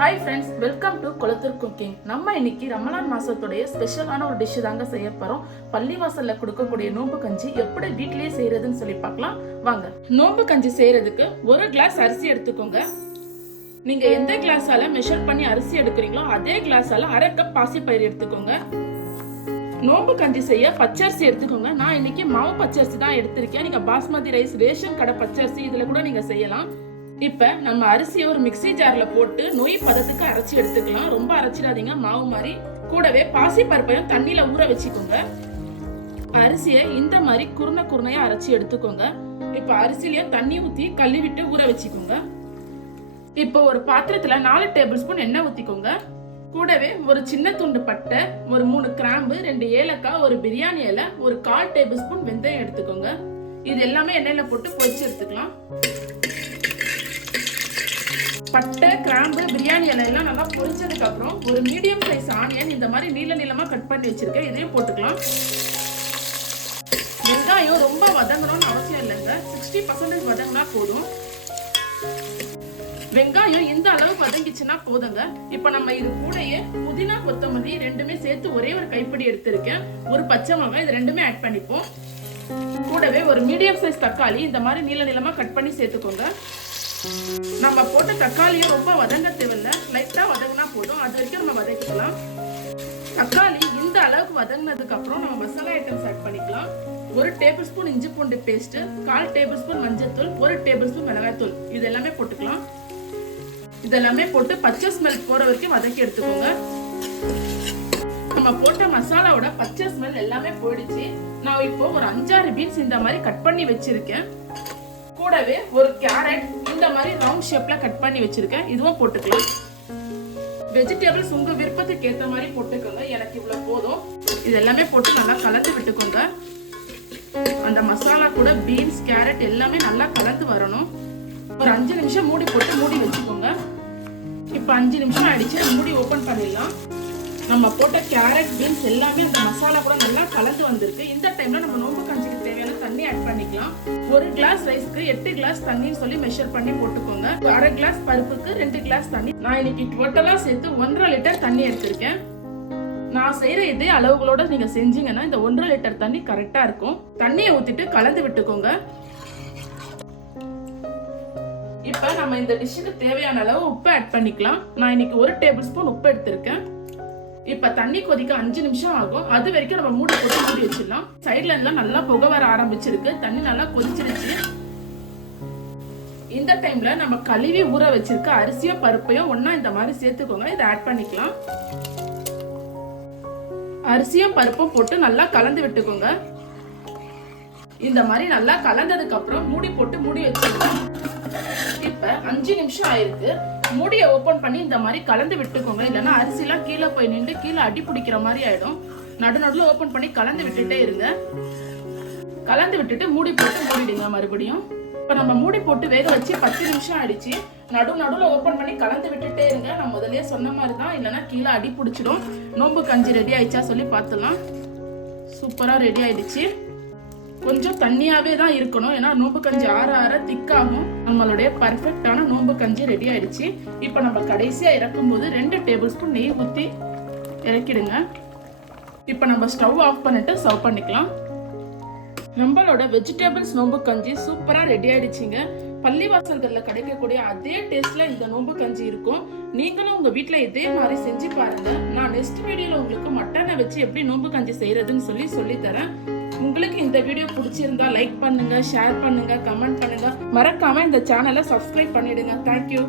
Hi friends, welcome to Kolathur cooking. நம்ம இன்னைக்கு ரமலான் மாசத்துடைய ஸ்பெஷலான ஒரு டிஷ் தாங்க செய்ய போறோம். பள்ளிவாசல்ல கொடுக்கக்கூடிய நோம்பு கஞ்சி எப்படி வீட்லயே செய்யறதுன்னு சொல்லி பார்க்கலாம் வாங்க. நோம்பு கஞ்சி செய்யறதுக்கு ஒரு கிளாஸ் அரிசி எடுத்துக்கோங்க. நீங்க எந்த கிளாஸால மெஷர் பண்ணி அரிசி எடுக்கிறீங்களோ அதே கிளாஸால அரை கப் பாசிப்பயிறு எடுத்துக்கோங்க. நோம்பு கஞ்சி செய்ய பச்சரிசி எடுத்துக்கோங்க. நான் இன்னைக்கு மாவு பச்சரிசி தான் எடுத்திருக்கேன். நீங்க பாஸ்மதி ரைஸ், ரேஷன் கடை பச்சரிசி இதுல கூட நீங்க செய்யலாம். இப்ப நம்ம அரிசியை ஒரு மிக்ஸி ஜார்ல போட்டு நொய் பதத்துக்கு அரைச்சி எடுத்துக்கலாம். ரொம்ப அரைச்சிடாதீங்க, மாவு மாதிரி. கூடவே பாசி பருப்பையும் தண்ணியில ஊற வச்சுக்கோங்க. அரிசியை இந்த மாதிரி குருணையா அரைச்சி எடுத்துக்கோங்க. இப்ப அரிசிலையும் தண்ணி ஊத்தி கழுவி விட்டு ஊற வச்சுக்கோங்க. இப்போ ஒரு பாத்திரத்துல 4 டேபிள் ஸ்பூன் எண்ணெய் ஊத்திக்கோங்க. கூடவே ஒரு சின்ன துண்டு பட்டை, ஒரு 3 கிராம்பு, 2 ஏலக்காய், ஒரு பிரியாணி இலை, ஒரு 1/4 டேபிள் ஸ்பூன் வெந்தயம் எடுத்துக்கோங்க. இது எல்லாமே எண்ணெயில போட்டு பொரிச்சு எடுத்துக்கலாம். பட்டை, கிராம்பு, பிரியாணி இலை எல்லாம் நல்லா பொரிச்சதுக்கு அப்புறம் ஒரு மீடியம் சைஸ் ஆனியன் இந்த மாதிரி நீளமா கட் பண்ணி வச்சிருக்கேன். இதையும் போட்டுக்கலாம். வெங்காயம் ரொம்ப வதங்கணும்னு அவசியம் இல்லைங்க, 60% வதங்கினா போதும். வெங்காயம் இந்த அளவு வதங்கிச்சுன்னா போதுங்க. இப்ப நம்ம இது கூடயே புதினா, கொத்தமல்லி ரெண்டுமே சேர்த்து ஒரே ஒரு கைப்பிடி எடுத்திருக்கேன். ஒரு பச்சை மிளகாய், இது ரெண்டுமே ஆட் பண்ணிப்போம். கூடவே ஒரு மீடியம் சைஸ் தக்காளி இந்த மாதிரி நீளமா கட் பண்ணி சேர்த்துக்கோங்க. நம்ம போட்ட தக்காளியும் ரொம்ப வதங்க தேவையில்லை, லைட்டா வதங்கினா போதும். அது வரைக்கும் நம்ம வதக்கிக்கலாம். தக்காளி இந்த அளவுக்கு வதங்கினதுக்கு அப்புறம் நம்ம மசாலா ஐட்டம்ஸ் ஆட் பண்ணிக்கலாம். 1 டேபிள் ஸ்பூன் இஞ்சி பூண்டு பேஸ்ட், 1/4 டேபிள் ஸ்பூன் மஞ்சள்தூள், 1 டேபிள் ஸ்பூன் மிளகாய்த்தூள், இது எல்லாமே போட்டுக்கலாம். இதெல்லாமே போட்டு பச்சை ஸ்மெல் போற வரைக்கும் வதக்கி எடுத்துக்கோங்க. நம்ம போட்ட மசாலாவோட பச்சை ஸ்மெல் எல்லாமே போயிடுச்சு. நான் இப்போ ஒரு 5-6 பீன்ஸ் இந்த மாதிரி கட் பண்ணி வச்சிருக்கேன். கூடவே ஒரு கேரட் இந்த மாதிரி ரவுண்ட் ஷேப்ல கட் பண்ணி வச்சிருக்கேன். இதுவும் போட்டுக்கலாம். வெஜிடபிள்ஸ் உங்க விருப்பத்துக்கு ஏத்த மாதிரி போட்டுக்கோங்க. எனக்கு இவ்வளவு போதும். இது எல்லாமே போட்டு நல்லா கலந்து விட்டுக்கோங்க. அந்த மசாலா கூட பீன்ஸ், கேரட் எல்லாமே நல்லா கலந்து வரணும். ஒரு 5 நிமிஷம் மூடி போட்டு மூடி வச்சுக்கோங்க. இப்போ 5 நிமிஷம் ஆயிடுச்சு. மூடி ஓபன் பண்ணிடலாம். நம்ம போட்ட கேரட், பீன்ஸ் எல்லாமே அந்த மசாலா கூட நல்லா கலந்து வந்திருக்கு. இந்த டைம்ல நம்ம நோம்பு கஞ்சிக்கு தேவையான தண்ணி ஆட் பண்ணிக்கலாம். 1 கிளாஸ் ரைஸ்க்கு 8 கிளாஸ் தண்ணின்னு சொல்லி மெஷர் பண்ணி போட்டுக்கோங்க. 1/2 கிளாஸ் பருப்புக்கு 2 கிளாஸ் தண்ணி. நான் இன்னைக்கு டோட்டலா சேர்த்து 1.5 லிட்டர் தண்ணி எடுத்திருக்கேன். நான் செய்யற இதே அளவுகளோட நீங்க செஞ்சீங்கன்னா இந்த 1.5 லிட்டர் தண்ணி கரெக்டா இருக்கும். தண்ணியை ஊத்திட்டு கலந்து விட்டுக்கோங்க. இப்ப நம்ம இந்த டிஷ்ஷுக்கு தேவையான அளவு உப்பு ஆட் பண்ணிக்கலாம். நான் இன்னைக்கு 1 டேபிள் ஸ்பூன் உப்பு எடுத்திருக்கேன். இப்ப தண்ணி கொதிக்க 5 நிமிஷம் ஆகும். அது வரைக்கும் நம்ம மூடி போட்டு மூடி வச்சிடலாம். சைட்ல எல்லாம் நல்லா புகை வர ஆரம்பிச்சிருக்கு. தண்ணி நல்லா கொதிச்சிருச்சு. இந்த டைம்ல நம்ம கழுவி ஊற வச்சிருக்க அரிசியும் பருப்பையும் ஒண்ணா இந்த மாதிரி சேர்த்துக்கோங்க. இதை ஆட் பண்ணிக்கலாம். அரிசியும் பருப்பும் போட்டு நல்லா கலந்து விட்டுக்கோங்க. இந்த மாதிரி நல்லா கலந்ததுக்கு அப்புறம் மூடி போட்டு மூடி வச்சிருக்கோம். இப்ப 5 நிமிஷம் ஆயிருக்கு. மூடியை ஓபன் பண்ணி இந்த மாதிரி கலந்து விட்டுக்கோங்க. இல்லைன்னா அரிசி எல்லாம் கீழே போய் நின்று கீழே அடி பிடிக்கிற மாதிரி ஆயிடும். நடுநடுல ஓபன் பண்ணி கலந்து விட்டுட்டே இருங்க. கலந்து விட்டுட்டு மூடி போட்டு மூடிடுங்க மறுபடியும். இப்ப நம்ம மூடி போட்டு வேக வச்சு 10 நிமிஷம் ஆயிடுச்சு. நடுவுல ஓபன் பண்ணி கலந்து விட்டுட்டே இருங்க. நான் முதல்லயே சொன்ன மாதிரி தான், இல்லைன்னா கீழே அடி பிடிச்சிடும். நோம்பு கஞ்சி ரெடி ஆயிடுச்சா சொல்லி பார்த்துலாம். சூப்பரா ரெடி ஆயிடுச்சு. கொஞ்சம் தண்ணியாவே தான் இருக்கணும், ஏன்னா நோம்பு கஞ்சி ஆற திக்காகும். நம்மளுடைய பர்ஃபெக்டான நோம்பு கஞ்சி ரெடி ஆயிடுச்சு. இப்போ நம்ம கடைசியா இறக்கும் போது 2 டேபிள் ஸ்பூன் நெய் ஊற்றி இறக்கிடுங்க. இப்போ நம்ம ஸ்டவ் ஆஃப் பண்ணிட்டு சர்வ் பண்ணிக்கலாம். நம்மளோட வெஜிடபிள்ஸ் நோம்பு கஞ்சி சூப்பரா ரெடி ஆயிடுச்சுங்க. பள்ளிவாசல்கள்ல கிடைக்கக்கூடிய அதே டேஸ்ட்ல இந்த நோம்பு கஞ்சி இருக்கும். நீங்களும் உங்க வீட்டுல இதே மாதிரி செஞ்சு பாருங்க. நான் நெக்ஸ்ட் வீடியோல உங்களுக்கு மட்டனை வச்சு எப்படி நோம்பு கஞ்சி செய்யறதுன்னு சொல்லி தரேன். உங்களுக்கு இந்த வீடியோ பிடிச்சிருந்தா லைக் பண்ணுங்க, ஷேர் பண்ணுங்க, கமெண்ட் பண்ணுங்க. மறக்காம இந்த சேனலை சப்ஸ்கிரைப் பண்ணிடுங்க. தேங்க்யூ.